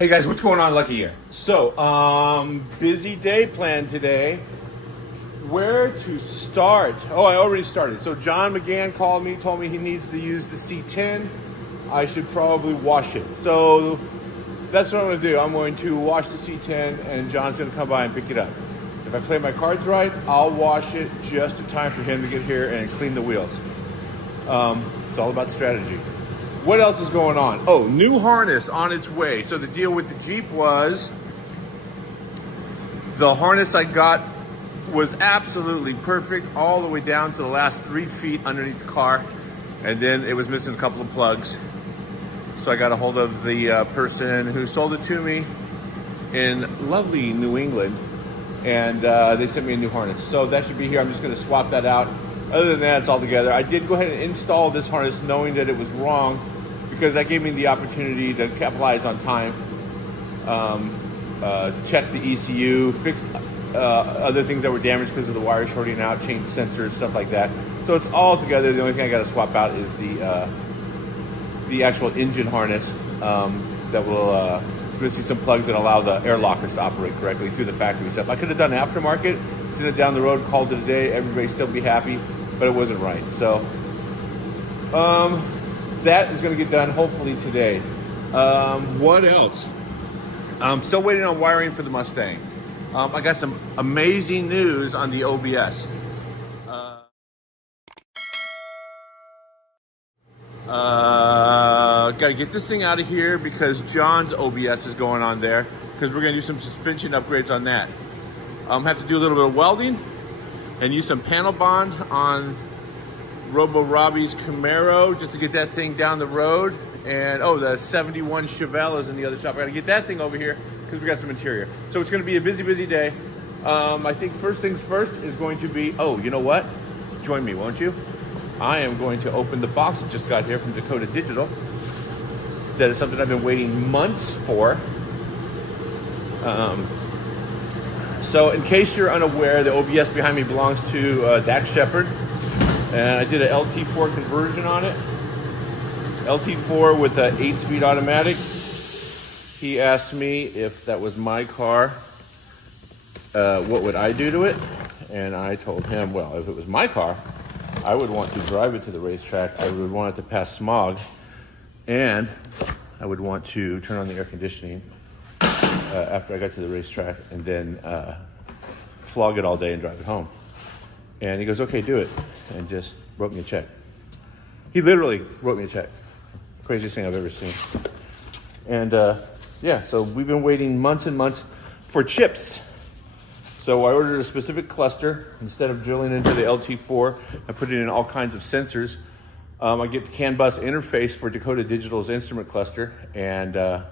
Hey guys, what's going on? Lucky here. So, busy day planned today. Where to start? Oh, I already started. So John McGann called me, told me he needs to use the C10. I should probably wash it. So that's what I'm going to do. I'm going to wash the C10 and John's going to come by and pick it up. If I play my cards right, I'll wash it just in time for him to get here and clean the wheels. It's all about strategy. What else is going on? Oh, new harness on its way. So the deal with the Jeep was the harness I got was absolutely perfect all the way down to the last 3 feet underneath the car. And then it was missing a couple of plugs. So I got a hold of the person who sold it to me in lovely New England. And they sent me a new harness. So that should be here. I'm just going to swap that out. Other than that, it's all together. I did go ahead and install this harness knowing that it was wrong because that gave me the opportunity to capitalize on time, check the ECU, fix other things that were damaged because of the wire shorting out, change sensors, stuff like that. So it's all together. The only thing I got to swap out is the actual engine harness that will it's missing some plugs that allow the air lockers to operate correctly through the factory stuff. I could have done aftermarket, sent it down the road, called it a day, everybody still be happy, but it wasn't right. So that is going to get done hopefully today. What else? I'm still waiting on wiring for the Mustang. I got some amazing news on the OBS. Got to get this thing out of here because John's OBS is going on there because we're going to do some suspension upgrades on that. Have to do a little bit of welding and use some panel bond on Robo Robbie's Camaro just to get that thing down the road. And oh, the 71 Chevelle is in the other shop. I got to get that thing over here because we got some interior. So it's going to be a busy day. I think first things first is going to be, oh, you know what? Join me, won't you? I am going to open the box that just got here from Dakota Digital. That is something I've been waiting months for. So in case you're unaware, the OBS behind me belongs to Dax Shepard. And I did an LT4 conversion on it. LT4 with an 8-speed automatic. He asked me if that was my car, what would I do to it? And I told him, well, if it was my car, I would want to drive it to the racetrack. I would want it to pass smog. And I would want to turn on the air conditioning after I got to the racetrack and then flog it all day and drive it home. And he goes, okay, do it. And just wrote me a check. He literally wrote me a check. Craziest thing I've ever seen. And yeah, so we've been waiting months and months for chips. So I ordered a specific cluster. Instead of drilling into the LT4, I put it in all kinds of sensors. I get the CAN bus interface for Dakota Digital's instrument cluster, and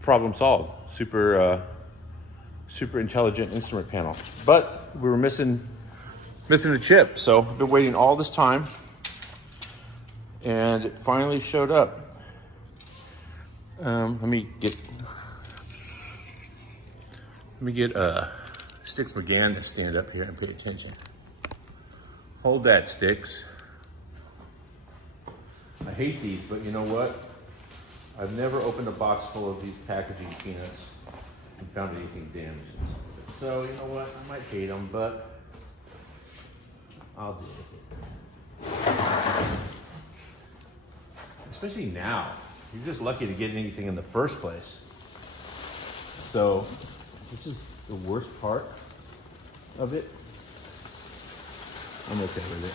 problem solved. Super intelligent instrument panel. But we were missing a chip, so I've been waiting all this time, and it finally showed up. Let me get Sticks McGann to stand up here and pay attention. Hold that, Sticks. I hate these, but you know what? I've never opened a box full of these packaging peanuts and found anything damaged. So, you know what? I might hate them, but I'll deal with it. Especially now. You're just lucky to get anything in the first place. So, this is the worst part of it. I'm okay with it.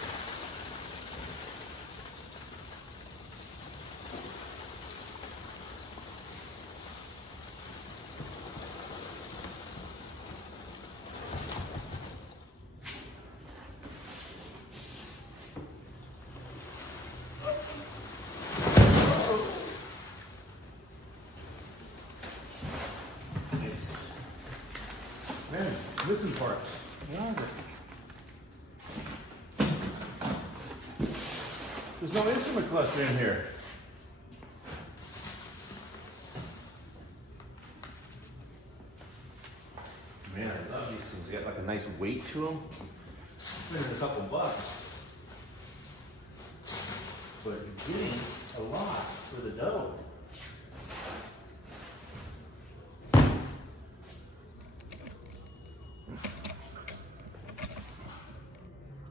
Man, missing parts. Where are they? There's no instrument cluster in here. Man, I love these things. They got like a nice weight to them. Spending a couple bucks. But you're getting a lot for the dough.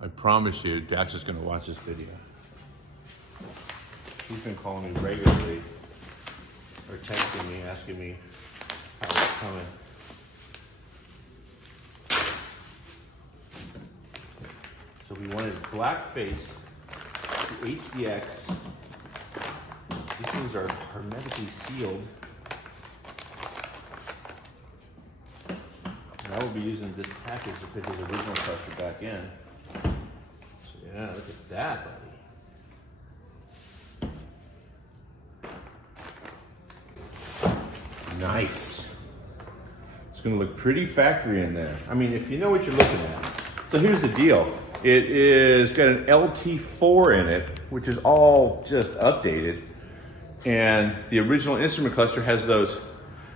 I promise you, Dax is going to watch this video. He's been calling me regularly or texting me, asking me how it's coming. So we wanted black face to HDX. These things are hermetically sealed. And I will be using this package to put his original cluster back in. So yeah, look at that, buddy. Nice. It's gonna look pretty factory in there. I mean, if you know what you're looking at. So here's the deal. It is got an LT4 in it, which is all just updated. And the original instrument cluster has those,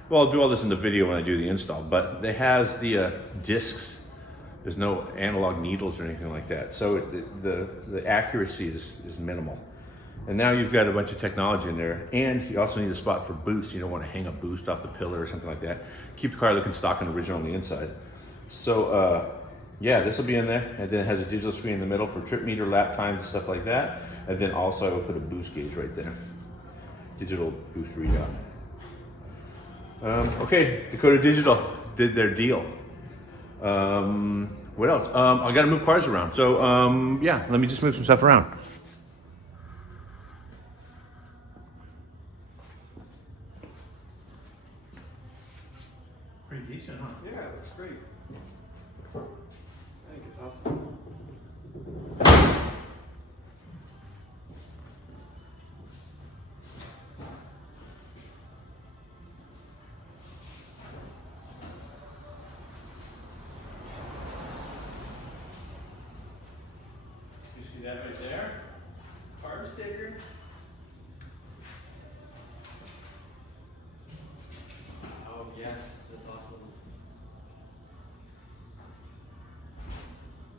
well, I'll do all this in the video when I do the install, but it has the discs. There's no analog needles or anything like that. So the accuracy is minimal. And now you've got a bunch of technology in there, and you also need a spot for boost. You don't want to hang a boost off the pillar or something like that. Keep the car looking stock and original on the inside. So yeah, this will be in there, and then it has a digital screen in the middle for trip meter, lap times, and stuff like that. And then also I will put a boost gauge right there. Digital boost readout. Okay, Dakota Digital did their deal. What else? I gotta move cars around. So yeah, let me just move some stuff around. Pretty decent, huh? Yeah, it looks great. I think it's awesome. You see that right there? Carbon sticker. Oh, yes, that's awesome.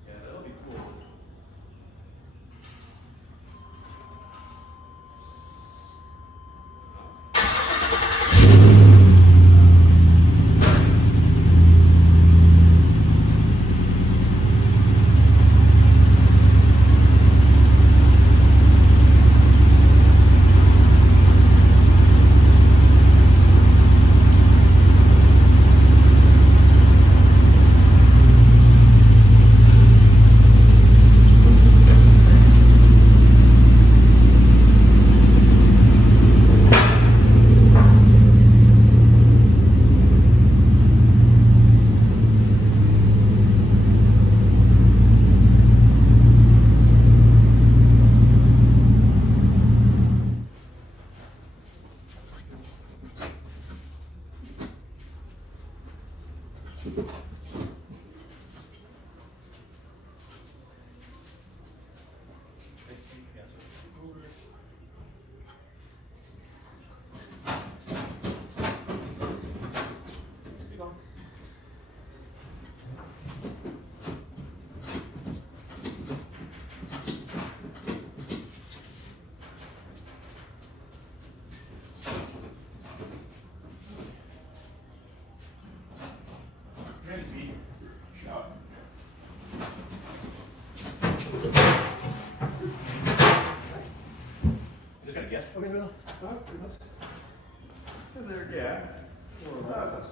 Yeah, that'll be cool. Just gonna guess. Okay, Bill. There, yeah. More or less.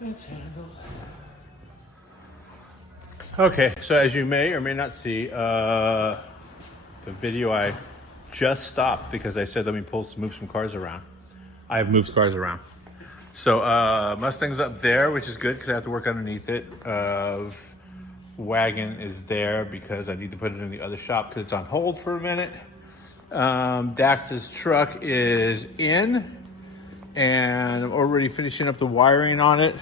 It's handled. Okay, so as you may or may not see, the video I just stopped because I said let me move some cars around. I have moved cars around. So Mustang's up there, which is good because I have to work underneath it. Wagon is there because I need to put it in the other shop because it's on hold for a minute. Dax's truck is in, and I'm already finishing up the wiring on it.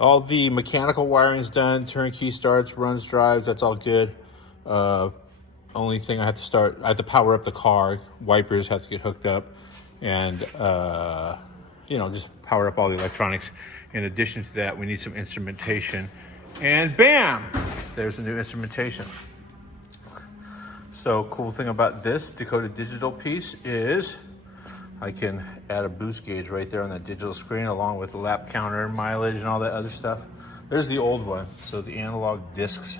All the mechanical wiring's done, turnkey starts, runs, drives, that's all good. Only thing I have to power up the car. Wipers have to get hooked up, and just power up all the electronics. In addition to that, we need some instrumentation, and bam, there's the new instrumentation. So cool thing about this Dakota Digital piece is I can add a boost gauge right there on that digital screen along with the lap counter, mileage, and all that other stuff. There's the old one. So the analog discs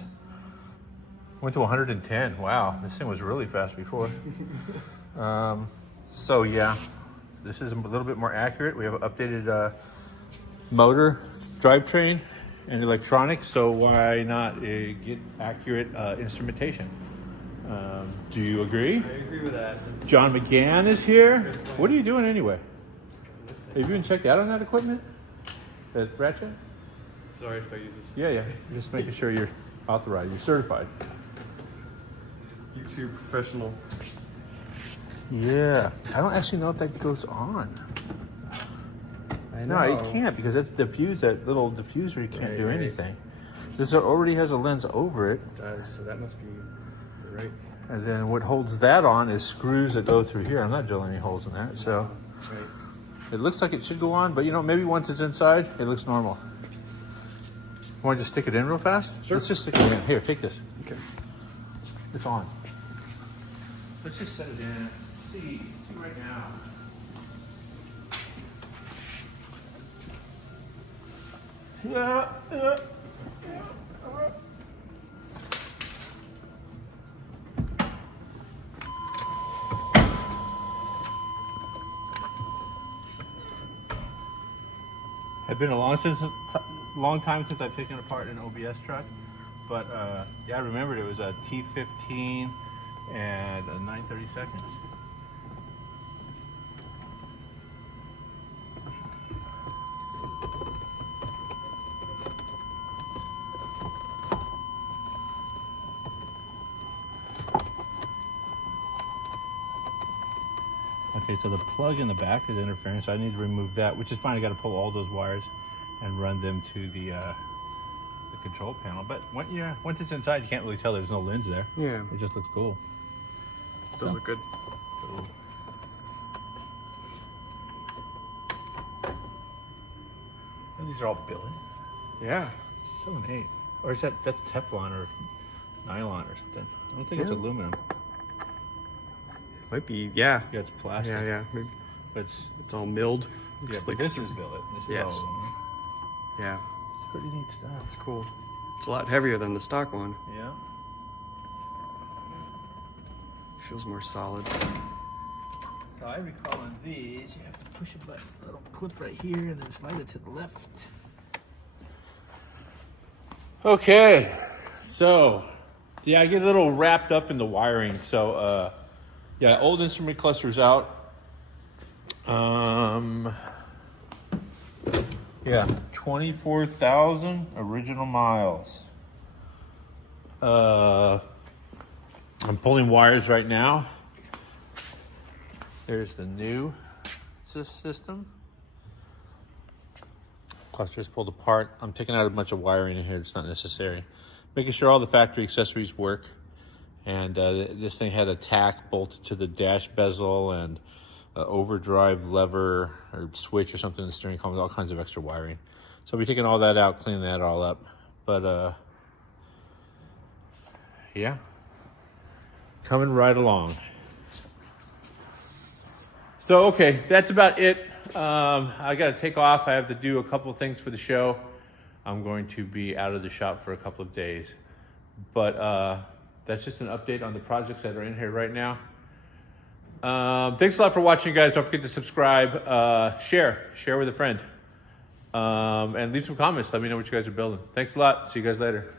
went to 110. Wow, this thing was really fast before. So yeah, this is a little bit more accurate. We have an updated motor, drivetrain, and electronics. So why not get accurate instrumentation? Do you agree? I agree with that. John McGann is here. What are you doing anyway? Have you been checked out on that equipment? At Ratchet? Sorry if I use this. Yeah. Just making sure you're authorized. You're certified. YouTube professional. Yeah. I don't actually know if that goes on. I No, it can't because that's diffused. That little diffuser, you can't do anything. This already has a lens over it. It does, so that must be right. And then what holds that on is screws that go through here. I'm not drilling any holes in that, so Right. it looks like it should go on, but maybe once it's inside, it looks normal. Want to just stick it in real fast? Sure. Let's just stick it in. Here, take this. Okay. It's on. Let's just set it in. See right now. Yeah. It's been a long time since I've taken apart an OBS truck, but I remembered it was a T15 and a 9/32. Okay, so the plug in the back is interfering, so I need to remove that, which is fine. I got to pull all those wires and run them to the control panel. But once it's inside, you can't really tell there's no lens there. Yeah. It just looks cool. Does look good. Cool. And these are all billet. Yeah. So neat. Or is that's Teflon or nylon or something? I don't think it's Yeah. aluminum. Might be, yeah. Yeah, it's plastic. Yeah. Maybe But it's all milled. yeah, Looks but like this is billet. This is Yes. all aluminum. Yeah. It's pretty neat stuff. It's cool. It's a lot heavier than the stock one. Yeah. Feels more solid. So I recall on these, you have to push a button, a little clip right here, and then slide it to the left. Okay, so I get a little wrapped up in the wiring. So old instrument cluster's out. 24,000 original miles. I'm pulling wires right now. There's the new system. Cluster's pulled apart. I'm taking out a bunch of wiring in here. It's not necessary. Making sure all the factory accessories work. And this thing had a tack bolted to the dash bezel and overdrive lever or switch or something in the steering column, all kinds of extra wiring. So I'll be taking all that out, cleaning that all up. But coming right along. So okay, that's about it. I got to take off. I have to do a couple of things for the show. I'm going to be out of the shop for a couple of days. But that's just an update on the projects that are in here right now. Thanks a lot for watching, guys. Don't forget to subscribe, share with a friend, and leave some comments. Let me know what you guys are building. Thanks a lot. See you guys later.